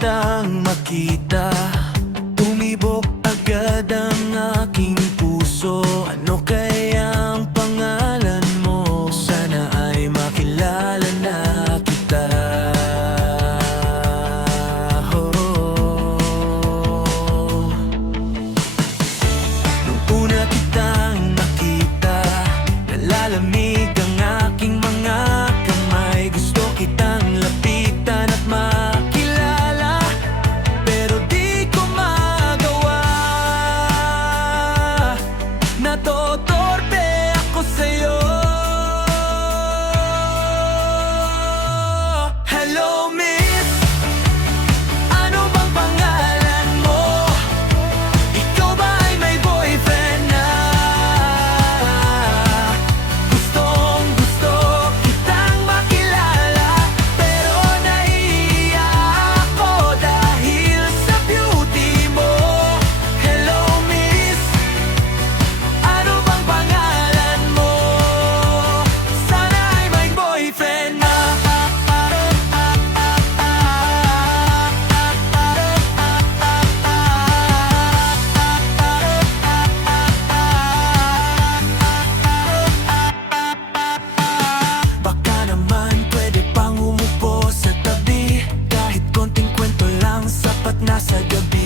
kitang makita, tumibok agad ang aking puso. Ano kayang pangalan mo? Sana ay makilala na kita. Nung una kitang nakita, nalalamig ang aking mga kamay. Gusto kitang lapitan at makilala, pero di ko magawa. Natotorpe ako sa'yo. Hello miss, ano bang pangalan mo? Ikaw ba ay may boyfriend na? Gustong gusto kitang makilala, pero nahihiya ako dahil sa beauty mo. Hello miss, ano bang pangalan mo? Sana ay may boyfriend na. Baka naman pwede pang umupo sa tabi, kahit konting kwento lang sapat na sa gabi.